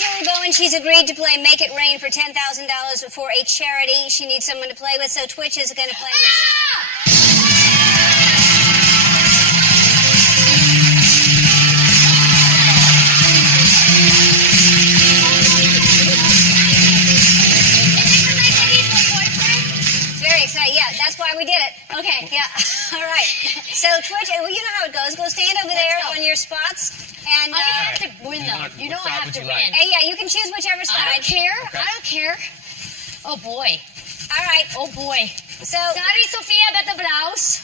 Julie Bowen. She's agreed to play Make It Rain for $10,000 for a charity. She needs someone to play with, so Twitch is going to play with you. Very exciting. Yeah, that's why we did it. Okay. Yeah. All right. So Twitch, well, you know how it goes. Go stand over there on your spots. And I have to win, though. You know I have to win. Yeah, you can choose whichever side. I don't care. Okay. I don't care. Oh, boy. All right. Oh, boy. So, sorry, Sophia, about the blouse.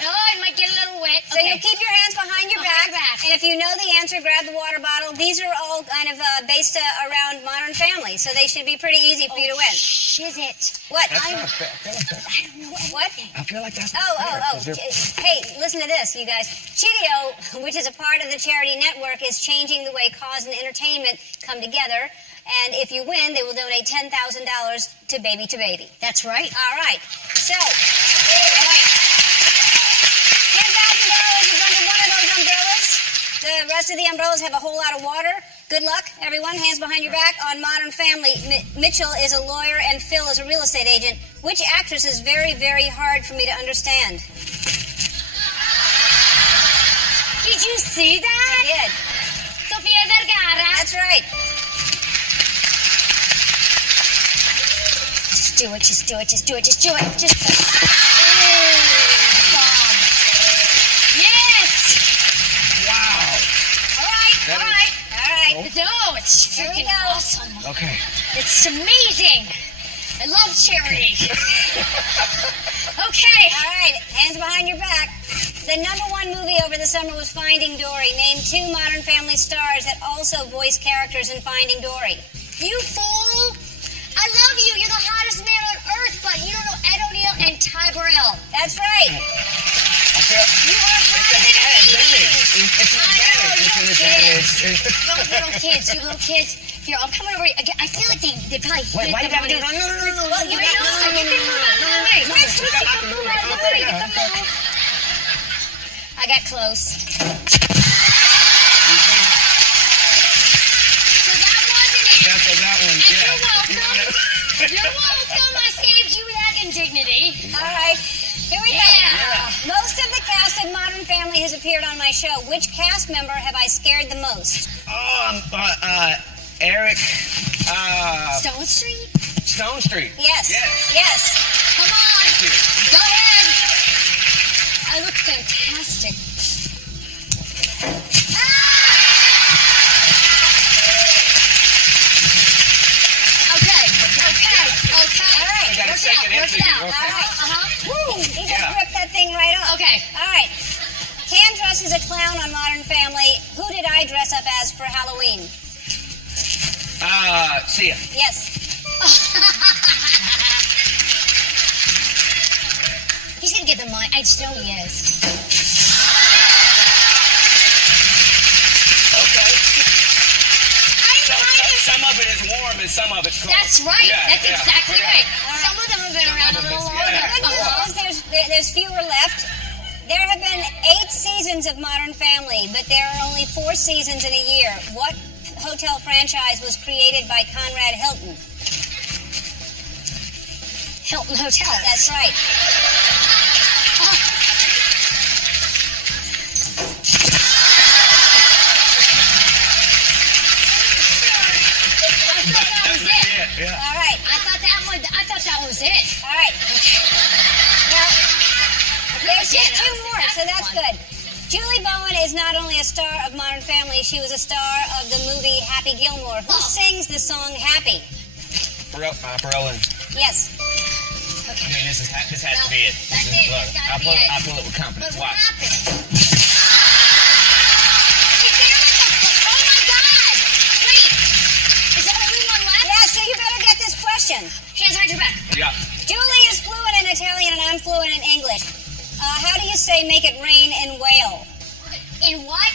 Oh, it might get a little wet. So you'll keep your hands behind your back. And if you know the answer, grab the water bottle. These are all kind of based around Modern Family, so they should be pretty easy for you to win. Is it? What? That's not fair. I feel like that's, I don't know. What? I feel like that's Oh. Hey, listen to this, you guys. Cheerio, which is a part of the charity network, is changing the way cause and entertainment come together. And if you win, they will donate $10,000 to Baby to Baby. That's right. All right. So, all right. $10,000 is under one of those umbrellas. The rest of the umbrellas have a whole lot of water. Good luck, everyone. Hands behind your back. On Modern Family, Mitchell is a lawyer and Phil is a real estate agent. Which actress is very, very hard for me to understand? Did you see that? I did. Sofia Vergara. That's right. Just do it. Just do it. Just do it. Just do it. Just. Yes. wow. All right. No, it's freaking awesome. Okay. It's amazing. I love charity. Okay. All right, hands behind your back. The #1 movie over the summer was Finding Dory. Name 2 Modern Family stars that also voice characters in Finding Dory. You fool. I love you. You're the hottest man on earth, but you don't know Ed O'Neill and Ty Burrell. That's right. You are hotter than It's an advantage. You little kids. Here, I'm coming over. I feel like they probably. Wait, why you gotta do that? No. Well, you can move out of the way. I got close. So that wasn't it. That's that one. And Yeah. you're welcome. You're welcome. I saved you that indignity. All right, here we go. Yeah. Most of the cast of Modern Family has appeared on my show. Which cast member have I scared the most? Eric. Stone Street? Stone Street. Yes. Come on. Go ahead. I look fantastic. Okay. All right. You gotta shake it into you. All right. Woo. He just ripped that thing right off. Okay. All right. Cam dresses a clown on Modern Family. Who did I dress up as for Halloween? Sia. Yes. He's gonna get the money. I just know he is. Okay. Some of it is warm and some of it's cold. That's right. Yeah, That's exactly right. Some of them have been around a little longer. The good news is there's fewer left. There have been 8 seasons of Modern Family, but there are only 4 seasons in a year. What hotel franchise was created by Conrad Hilton? Hilton Hotel. That's right. I thought that was it. Yeah. All right. I thought that was it. All right. Well, there's just 2 more, so that's good. Julie Bowen is not only a star of Modern Family, she was a star of the movie Happy Gilmore. Who sings the song Happy? Pharrell and... Yes. Okay. I mean, this has to be it. That's it. Look, It's gotta be it. I'll pull it with confidence. But what Watch. happened? Is there like a... Oh, my God. Wait. Is there only one left? Yeah, so you better get this question. Hands behind your back. Yeah. Julie is fluent in Italian and I'm fluent in English. How do you say make it rain in Whale? In what?